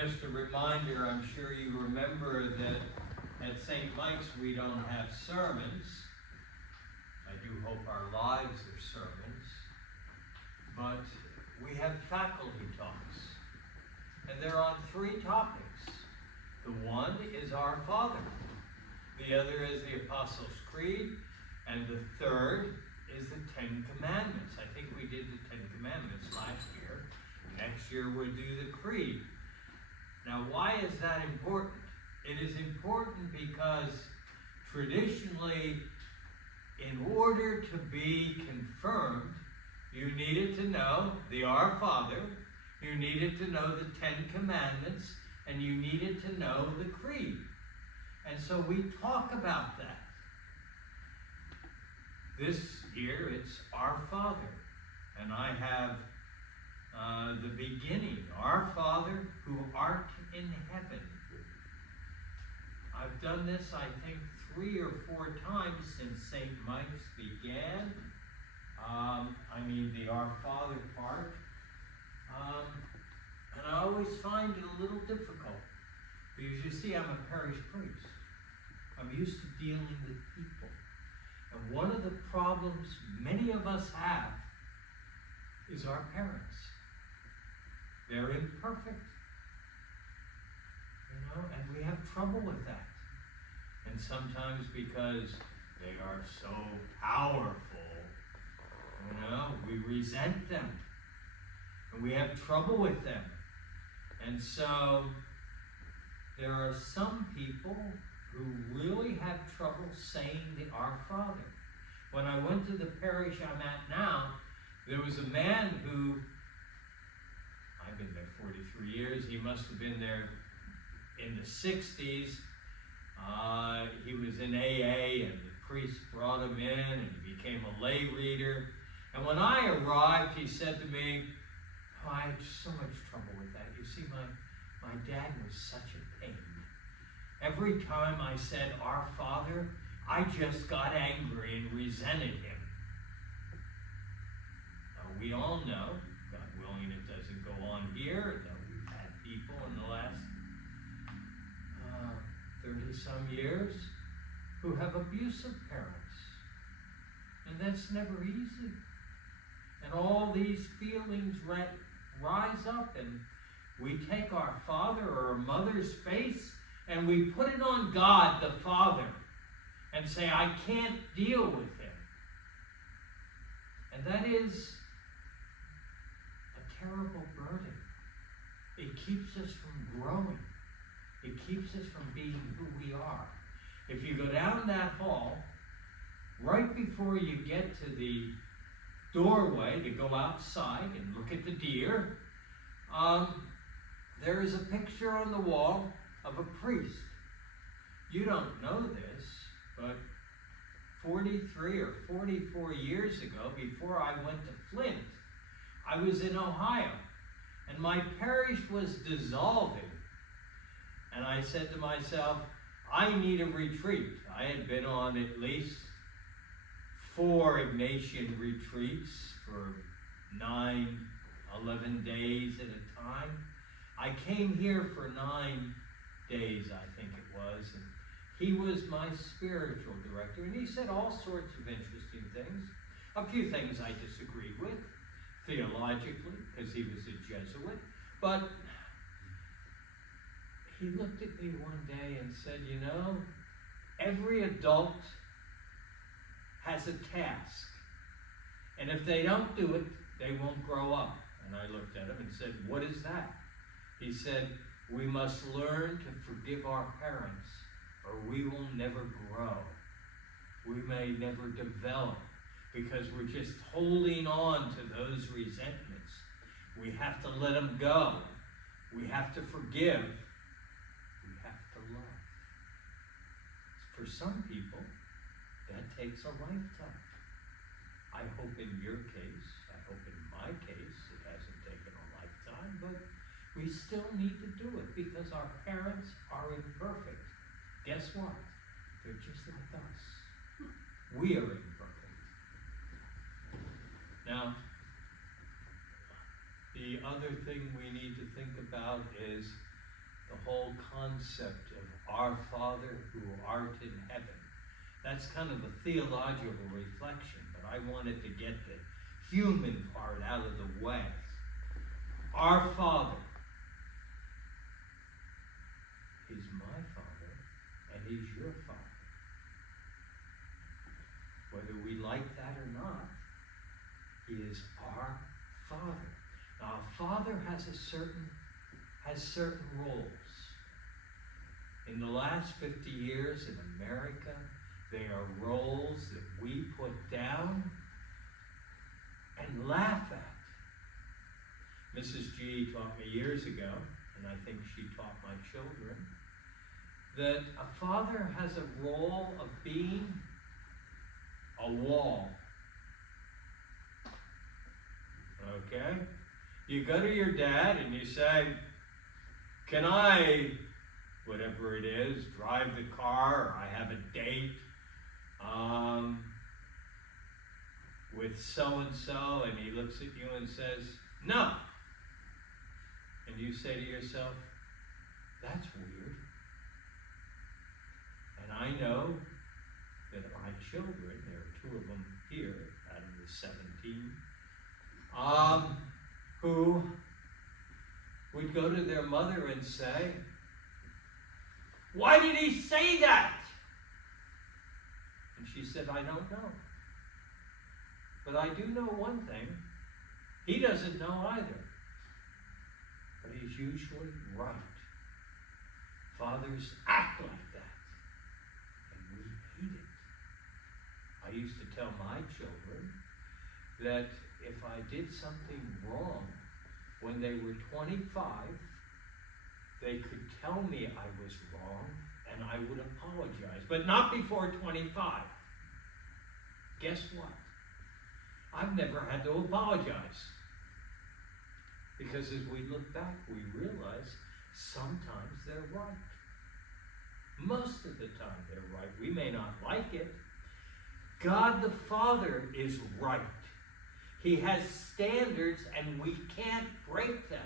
just a reminder, I'm sure you remember that at St. Mike's we don't have sermons. I do hope our lives are sermons. But we have faculty talks. And they're on 3 topics. The one is our Father. The other is the Apostles' Creed. And the third is the 10 Commandments. I think we did the 10 Commandments last year. Next year we'll do the Creed. Now, why is that important? It is important because traditionally, in order to be confirmed, you needed to know the Our Father, you needed to know the 10 Commandments, and you needed to know the Creed. And so we talk about that. This year it's Our Father, and I have the beginning, Our Father who art in heaven. I've done this, I think, 3 or 4 times since St. Mike's began. The Our Father part. And I always find it a little difficult because you see, I'm a parish priest. I'm used to dealing with people. And one of the problems many of us have is our parents. They're imperfect, and we have trouble with that. And sometimes because they are so powerful, we resent them. And we have trouble with them. And so there are some people who really have trouble saying the Our Father. When I went to the parish I'm at now, there was a man who, I've been there 43 years, he must have been there in the 60s. He was in AA, and the priest brought him in, and he became a lay reader. And when I arrived, he said to me, I had so much trouble with that. You see, my dad was such a pain. Every time I said, Our Father, I just got angry and resented him. Now, we all know, God willing it doesn't go on here, that we've had people in the last 30-some years who have abusive parents. And that's never easy. And all these feelings rise up, and we take our father or our mother's face and we put it on God the Father and say, I can't deal with him. And that is a terrible burden. It keeps us from growing. It keeps us from being who we are. If you go down that hall, right before you get to the doorway to go outside and look at the deer, there is a picture on the wall of a priest. You don't know this, but 43 or 44 years ago, before I went to Flint, I was in Ohio, and my parish was dissolving. And I said to myself, I need a retreat. I had been on at least 4 Ignatian retreats for 9, 11 days at a time. I came here for 9 days, I think it was, and he was my spiritual director, and he said all sorts of interesting things. A few things I disagreed with, theologically, because he was a Jesuit, but he looked at me one day and said, every adult has a task, and if they don't do it, they won't grow up. And I looked at him and said, what is that? He said, we must learn to forgive our parents, or we will never grow. We may never develop, because we're just holding on to those resentments. We have to let them go. We have to forgive. We have to love. For some people, that takes a lifetime. I hope in your case, I hope in my case, it hasn't taken a lifetime, but we still need to do it because our parents are imperfect. Guess what? They're just like us. We are imperfect. Now, the other thing we need to think about is the whole concept of our Father who art in heaven. That's kind of a theological reflection, but I wanted to get the human part out of the way. Our Father. He's my Father, and He's your Father. Whether we like that or not, He is our Father. Now, a father has certain roles. In the last 50 years in America, they are roles that we put down and laugh at. Mrs. G taught me years ago, and I think she taught my children, that a father has a role of being a wall. Okay? You go to your dad and you say, can I, whatever it is, drive the car, or I have a date with so-and-so, and he looks at you and says, no. And you say to yourself, that's weird. And I know that my children, there are 2 of them here out of the 17, who would go to their mother and say, why did he say that? And she said, I don't know. But I do know one thing. He doesn't know either. But he's usually right. Fathers act like that. And we hate it. I used to tell my children that if I did something wrong when they were 25, they could tell me I was wrong and I would apologize, but not before 25. Guess what? I've never had to apologize. Because as we look back, we realize sometimes they're right. Most of the time they're right. We may not like it. God the Father is right. He has standards and we can't break them.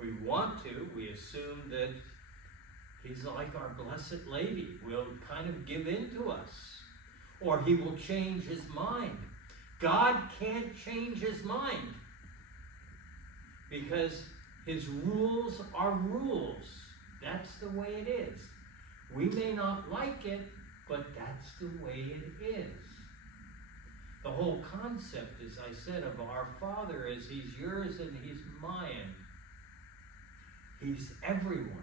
We want to. We assume that He's like our Blessed Lady, will kind of give in to us. Or He will change His mind. God can't change His mind. Because His rules are rules. That's the way it is. We may not like it, but that's the way it is. The whole concept, as I said, of our Father is He's yours and He's mine. He's everyone's.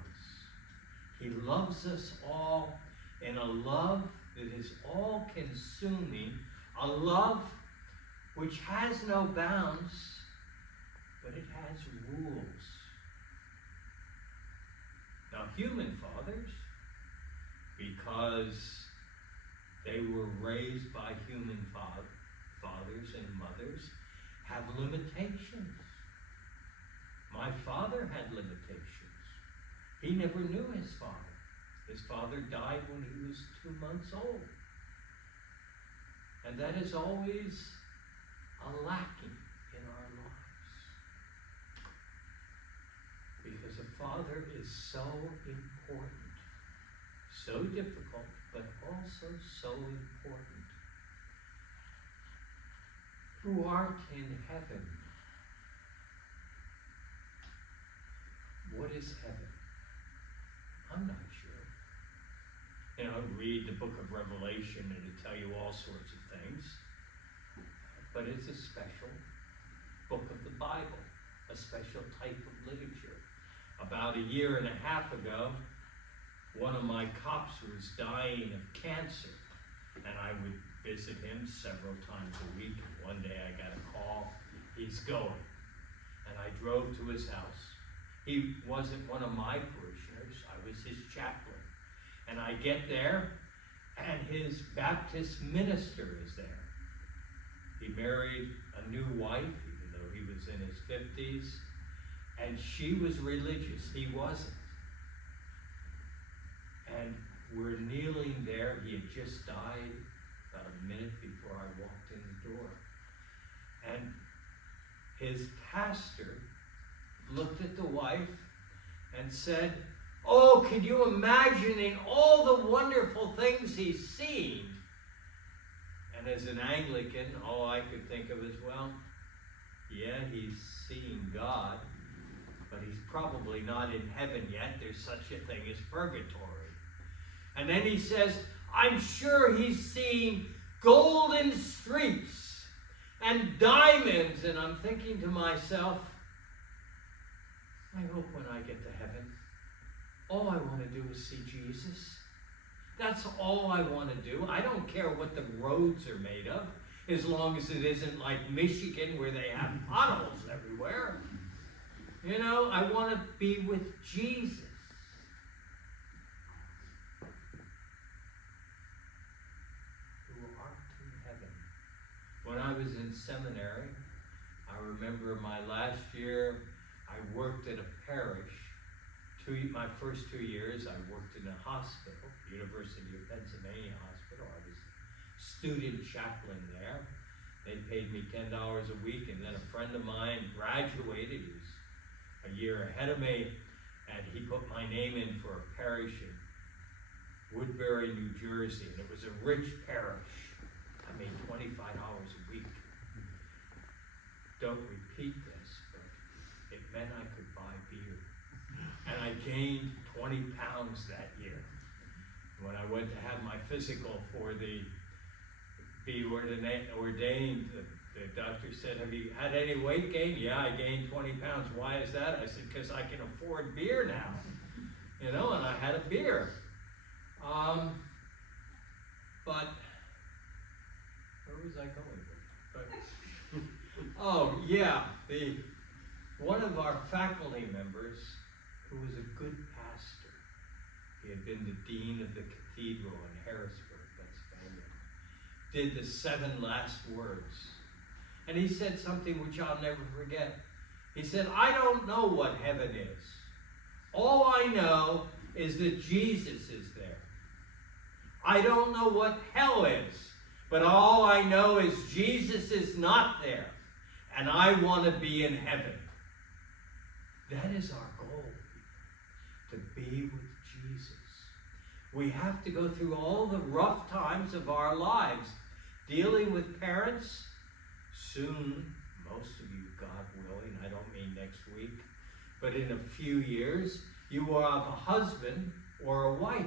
He loves us all in a love that is all-consuming, a love which has no bounds, but it has rules. Now, human fathers, because they were raised by human fathers and mothers, have limitations. My father had limitations. He never knew his father. His father died when he was 2 months old. And that is always a lacking in our lives. Because a father is so important, so difficult, but also so important. Who art in heaven. What is heaven? I'm not sure. You know, read the book of Revelation and it'll tell you all sorts of things. But it's a special book of the Bible, a special type of literature. About 1.5 years ago, one of my cops was dying of cancer, and I would visit him several times a week. And one day I got a call, he's going. And I drove to his house. He wasn't one of my parishioners, I was his chaplain. And I get there, and his Baptist minister is there. He married a new wife, even though he was in his 50s, and she was religious, he wasn't. And we're kneeling there, he had just died about a minute before I walked in the door. And his pastor looked at the wife and said, oh, can you imagine all the wonderful things he's seen? And as an Anglican, all I could think of is, well, yeah, he's seeing God, but he's probably not in heaven yet. There's such a thing as purgatory. And then he says, I'm sure he's seeing golden streets and diamonds. And I'm thinking to myself, I hope when I get to heaven, all I want to do is see Jesus. That's all I want to do. I don't care what the roads are made of, as long as it isn't like Michigan where they have potholes everywhere. You know, I want to be with Jesus. Who art in heaven. When I was in seminary, I remember my last year, I worked at a parish. My first 2 years, I worked in a hospital, University of Pennsylvania Hospital. I was student chaplain there. They paid me $10 a week, and then a friend of mine graduated. He was a year ahead of me, and he put my name in for a parish in Woodbury, New Jersey, and it was a rich parish. I made $25 a week. Don't repeat this, but it meant I could buy beer. And I gained 20 pounds that year. When I went to have my physical for be ordained, the doctor said, have you had any weight gain? Yeah, I gained 20 pounds. Why is that? I said, because I can afford beer now. You know, and I had a beer. But, where was I going with that? Oh, yeah, one of our faculty members, who was a good pastor. He had been the dean of the cathedral in Harrisburg, Pennsylvania. Did the 7 last words. And he said something which I'll never forget. He said, I don't know what heaven is. All I know is that Jesus is there. I don't know what hell is, but all I know is Jesus is not there. And I want to be in heaven. That is our goal. To be with Jesus. We have to go through all the rough times of our lives, dealing with parents. Soon, most of you, God willing, I don't mean next week, but in a few years, you will have a husband or a wife.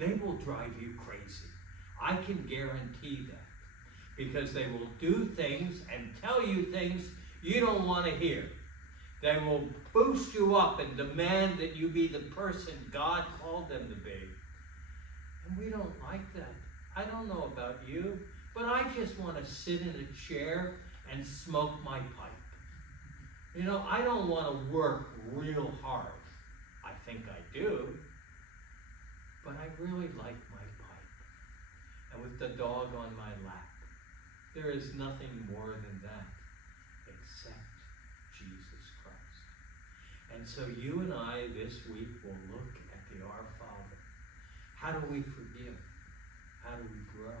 They will drive you crazy. I can guarantee that. Because they will do things and tell you things you don't want to hear. They will boost you up and demand that you be the person God called them to be. And we don't like that. I don't know about you, but I just want to sit in a chair and smoke my pipe. You know, I don't want to work real hard. I think I do, but I really like my pipe. And with the dog on my lap, there is nothing more than that except Jesus Christ. And so you and I this week will look at the Our Father. How do we forgive? How do we grow?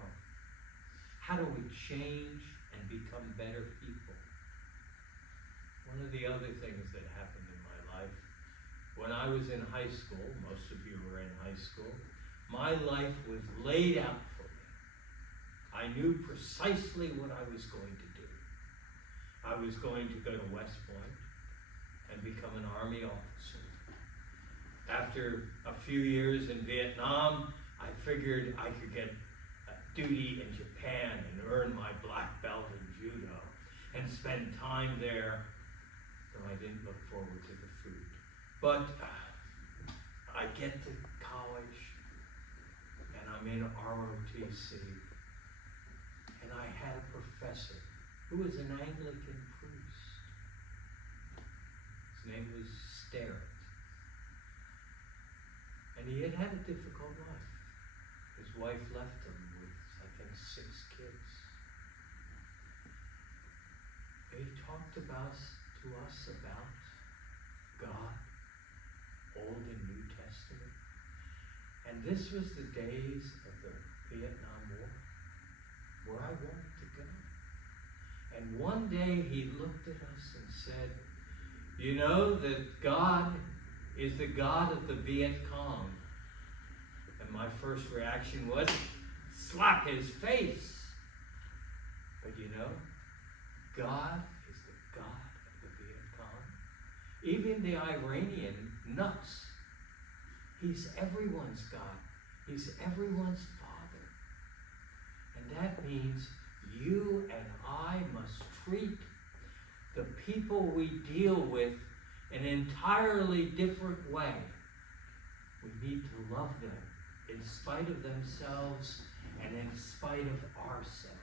How do we change and become better people? One of the other things that happened in my life, when I was in high school, most of you were in high school, my life was laid out for me. I knew precisely what I was going to do. I was going to go to West Point and become an Army officer. After a few years in Vietnam, I figured I could get duty in Japan and earn my black belt in judo and spend time there, though I didn't look forward to the food. But I get to college and I'm in ROTC, and I had a professor who was an Anglican priest. His name was Sterrett. And he had had a difficult life. His wife left him with, I think, 6 kids. He talked to us about God, Old and New Testament. And this was the days of the Vietnam War, where I wanted to go. And one day he looked at us and said, you know that God is the God of the Viet Cong. And my first reaction was, slap his face. But you know, God is the God of the Viet Cong. Even the Iranian nuts, he's everyone's God. He's everyone's Father. And that means you and I must treat the people we deal with in an entirely different way. We need to love them in spite of themselves and in spite of ourselves.